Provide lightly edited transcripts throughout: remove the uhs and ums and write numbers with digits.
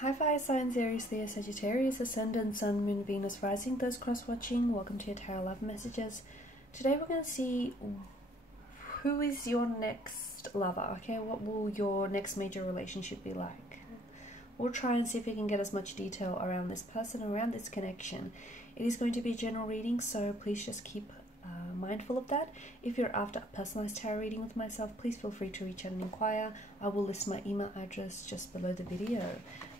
Hi fire signs, Aries, Leo, Sagittarius, Ascendant, Sun, Moon, Venus, Rising, those cross-watching, welcome to your Tarot Love Messages. Today we're going to see who is your next lover, okay? What will your next major relationship be like? We'll try and see if we can get as much detail around this person, around this connection. It is going to be a general reading, so please just keep mindful of that. If you're after a personalized tarot reading with myself, please feel free to reach out and inquire. I will list my email address just below the video.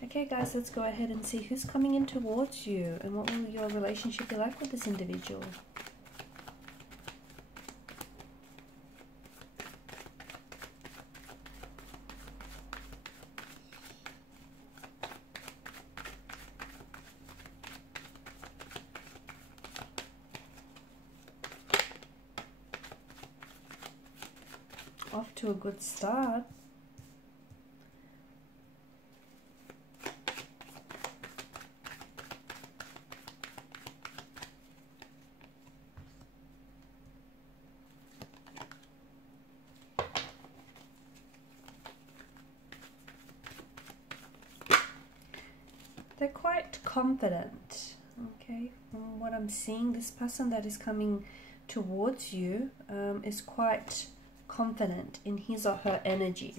Okay guys, let's go ahead and see who's coming in towards you and what will your relationship be like with this individual. Off to a good start. They're quite confident, okay? From what I'm seeing, this person that is coming towards you is quite confident in his or her energy.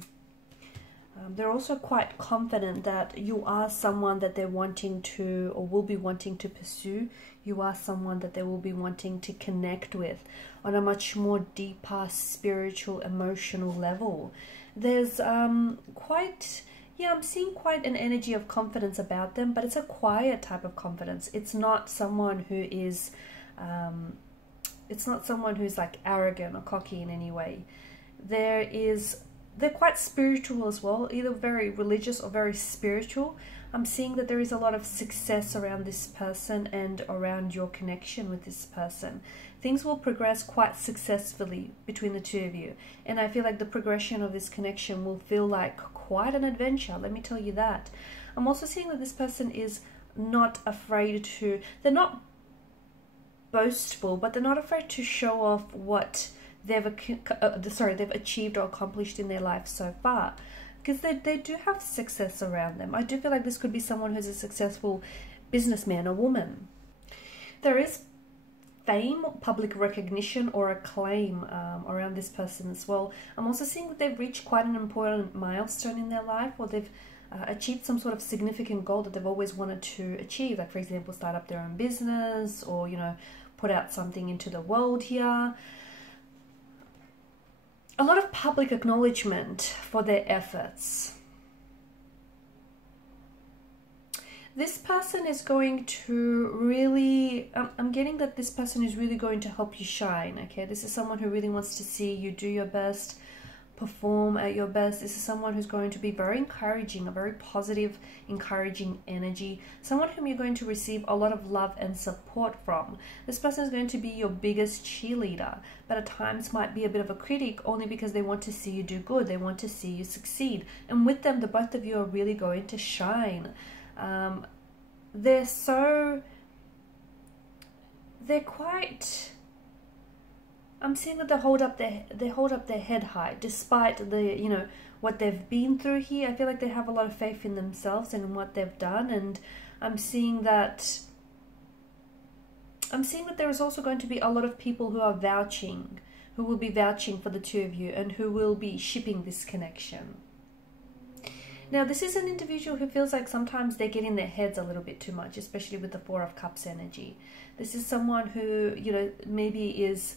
They're also quite confident that you are someone that they're wanting to or will be wanting to pursue. You are someone that they will be wanting to connect with on a much more deeper spiritual, emotional level. There's quite... yeah, I'm seeing quite an energy of confidence about them, but it's a quiet type of confidence. It's not someone who is, it's not someone who's like arrogant or cocky in any way. They're quite spiritual as well, either very religious or very spiritual. I'm seeing that there is a lot of success around this person and around your connection with this person. Things will progress quite successfully between the two of you. And I feel like the progression of this connection will feel like quite an adventure, let me tell you that. I'm also seeing that this person is not afraid to, they're not boastful, but they're not afraid to show off what they've achieved or accomplished in their life so far. Because they do have success around them. I do feel like this could be someone who's a successful businessman or woman. There is fame, public recognition or acclaim around this person as well. I'm also seeing that they've reached quite an important milestone in their life, or they've achieved some sort of significant goal that they've always wanted to achieve. Like for example, start up their own business, or, you know, put out something into the world here. A lot of public acknowledgement for their efforts. This person is going to really, I'm getting that this person is really going to help you shine, okay? This is someone who really wants to see you do your best, perform at your best. This is someone who's going to be very encouraging, a very positive, encouraging energy. Someone whom you're going to receive a lot of love and support from. This person is going to be your biggest cheerleader, but at times might be a bit of a critic only because they want to see you do good. They want to see you succeed. And with them, the both of you are really going to shine. They're quite... I'm seeing that they hold up their head high despite the, you know, what they've been through here. I feel like they have a lot of faith in themselves and in what they've done, and I'm seeing that there is also going to be a lot of people who are vouching, who will be vouching for the two of you and who will be shipping this connection. Now, this is an individual who feels like sometimes they get in their heads a little bit too much, especially with the Four of Cups energy. This is someone who, you know, maybe is...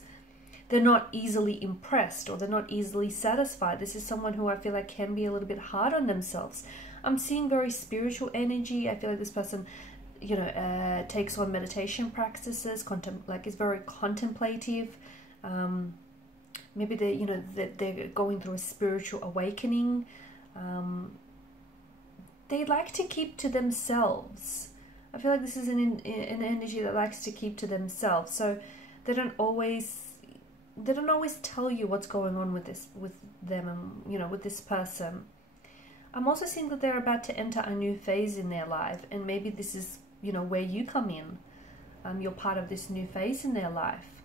they're not easily impressed or they're not easily satisfied. This is someone who I feel like can be a little bit hard on themselves. I'm seeing very spiritual energy. I feel like this person, you know, takes on meditation practices, is very contemplative. Maybe they, you know, they're going through a spiritual awakening. They like to keep to themselves. I feel like this is an energy that likes to keep to themselves. So they don't always tell you what's going on with them and, you know, with this person. I'm also seeing that they're about to enter a new phase in their life, and maybe this is, you know, where you come in. You're part of this new phase in their life.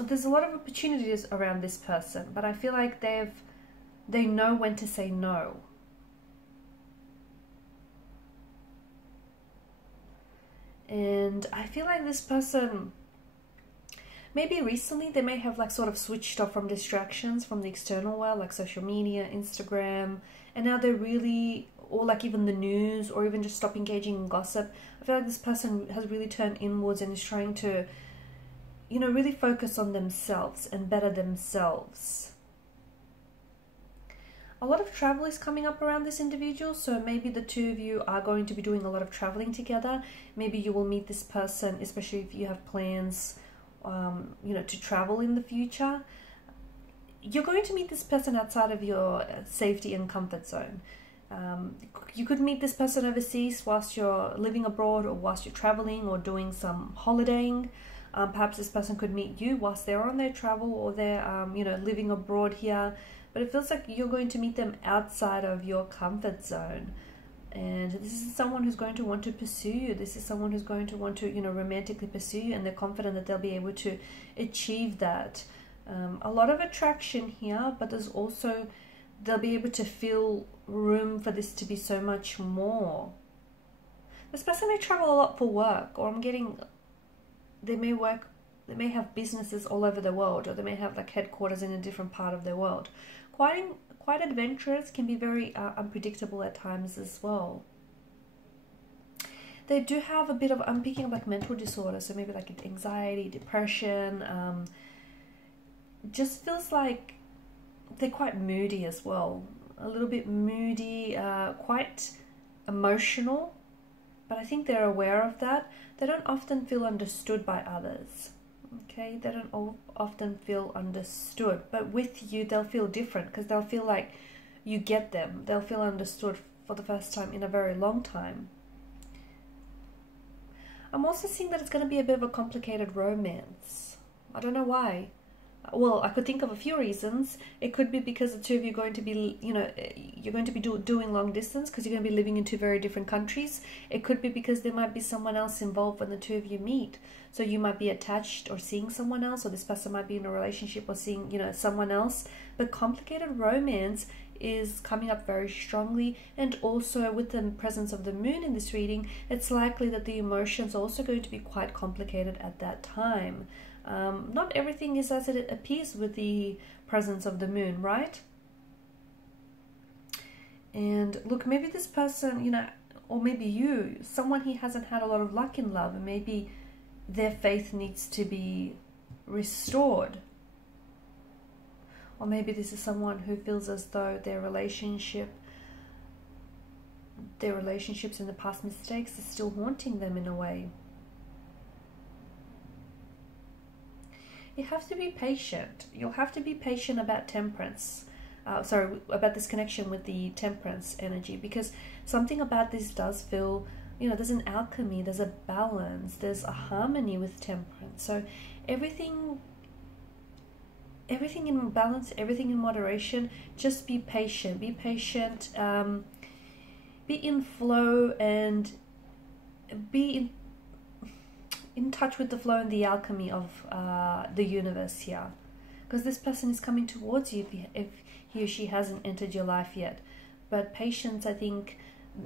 There's a lot of opportunities around this person, but I feel like they know when to say no. And I feel like this person, maybe recently they may have like sort of switched off from distractions from the external world, like social media, Instagram, and now they're really, or like even the news, or even just stop engaging in gossip. I feel like this person has really turned inwards and is trying to, you know, really focus on themselves and better themselves. A lot of travel is coming up around this individual, so maybe the two of you are going to be doing a lot of traveling together. Maybe you will meet this person, especially if you have plans, you know, to travel in the future. You're going to meet this person outside of your safety and comfort zone. You could meet this person overseas whilst you're living abroad, or whilst you're traveling or doing some holidaying. Perhaps this person could meet you whilst they're on their travel, or they're you know, living abroad here. But it feels like you're going to meet them outside of your comfort zone. And this is someone who's going to want to pursue you. This is someone who's going to want to, you know, romantically pursue you, and they're confident that they'll be able to achieve that. A lot of attraction here, but there's also, they'll be able to feel room for this to be so much more. This person may travel a lot for work, or I'm getting, they may have businesses all over the world, or they may have like headquarters in a different part of the world. Quite adventurous, can be very unpredictable at times as well. They do have a bit of, I'm picking up like mental disorders, so maybe like anxiety, depression. Just feels like they're quite moody as well. A little bit moody, quite emotional, but I think they're aware of that. They don't often feel understood by others. Okay, they don't often feel understood, but with you they'll feel different, because they'll feel like you get them. They'll feel understood for the first time in a very long time. I'm also seeing that it's going to be a bit of a complicated romance. I don't know why. Well, I could think of a few reasons. It could be because the two of you are going to be, you know, you're going to be doing long distance, because you're going to be living in two very different countries. It could be because there might be someone else involved when the two of you meet. So you might be attached or seeing someone else, or this person might be in a relationship or seeing, you know, someone else. But complicated romance is coming up very strongly, and also with the presence of the moon in this reading, it's likely that the emotions are also going to be quite complicated at that time. Not everything is as it appears with the presence of the moon, right? And look, maybe this person, you know, or maybe you, someone he hasn't had a lot of luck in love, and maybe their faith needs to be restored. Or maybe this is someone who feels as though their relationships and the past mistakes are still haunting them in a way. You have to be patient. You'll have to be patient about temperance. About this connection with the temperance energy, because something about this does feel, you know, there's an alchemy, there's a balance, there's a harmony with temperance. So everything in balance, everything in moderation. Just be patient. Be patient. Be in flow, and be in touch with the flow and the alchemy of the universe here, because this person is coming towards you if he or she hasn't entered your life yet. But patience, I think,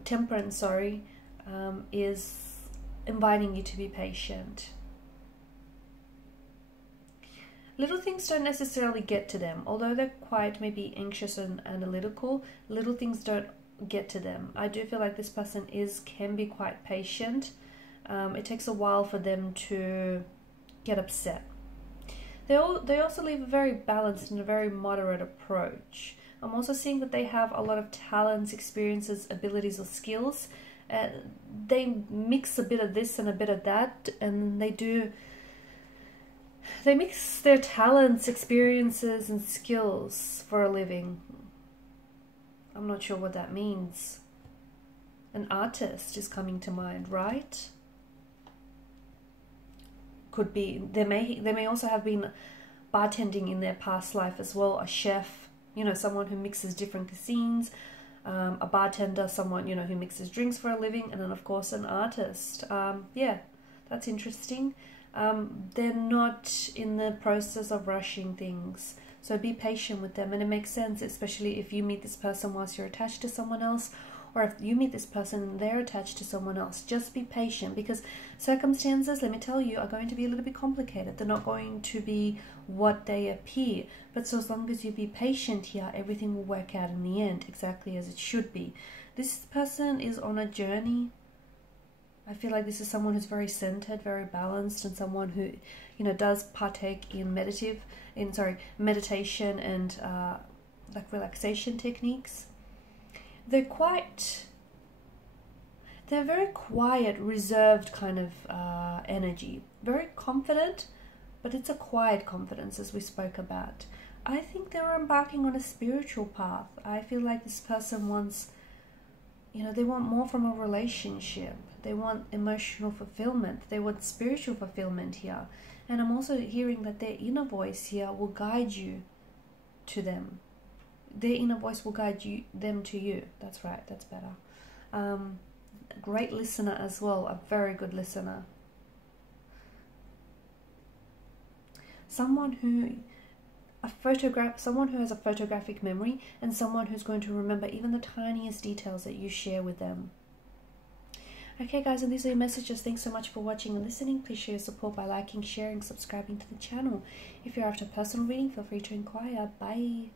temperance, sorry, is inviting you to be patient. Little things don't necessarily get to them, although they're quite maybe anxious and analytical. Little things don't get to them. I do feel like this person can be quite patient. It takes a while for them to get upset. They also leave a very balanced and a very moderate approach. I'm also seeing that they have a lot of talents, experiences, abilities, or skills. They mix a bit of this and a bit of that, and they mix their talents, experiences, and skills for a living. I'm not sure what that means. An artist is coming to mind, right? Could be. They may also have been bartending in their past life as well. A chef, you know, someone who mixes different cuisines. A bartender, someone, you know, who mixes drinks for a living, and then of course an artist. Yeah, that's interesting. They're not in the process of rushing things, so be patient with them. And it makes sense, especially if you meet this person whilst you're attached to someone else, or if you meet this person and they're attached to someone else, just be patient, because circumstances, let me tell you, are going to be a little bit complicated. They're not going to be what they appear. But so as long as you be patient here, everything will work out in the end exactly as it should be. This person is on a journey. I feel like this is someone who's very centered, very balanced, and someone who, you know, does partake in meditation and like relaxation techniques. They're very quiet, reserved kind of energy. Very confident, but it's a quiet confidence, as we spoke about. I think they're embarking on a spiritual path. I feel like this person wants, you know, they want more from a relationship. They want emotional fulfillment. They want spiritual fulfillment here. And I'm also hearing that their inner voice here will guide you to them. Their inner voice will guide them to you. That's right, that's better. Great listener as well, a very good listener. Someone who has a photographic memory, and someone who's going to remember even the tiniest details that you share with them. Okay guys, and these are your messages. Thanks so much for watching and listening. Please show your support by liking, sharing, subscribing to the channel. If you're after a personal reading, feel free to inquire. Bye.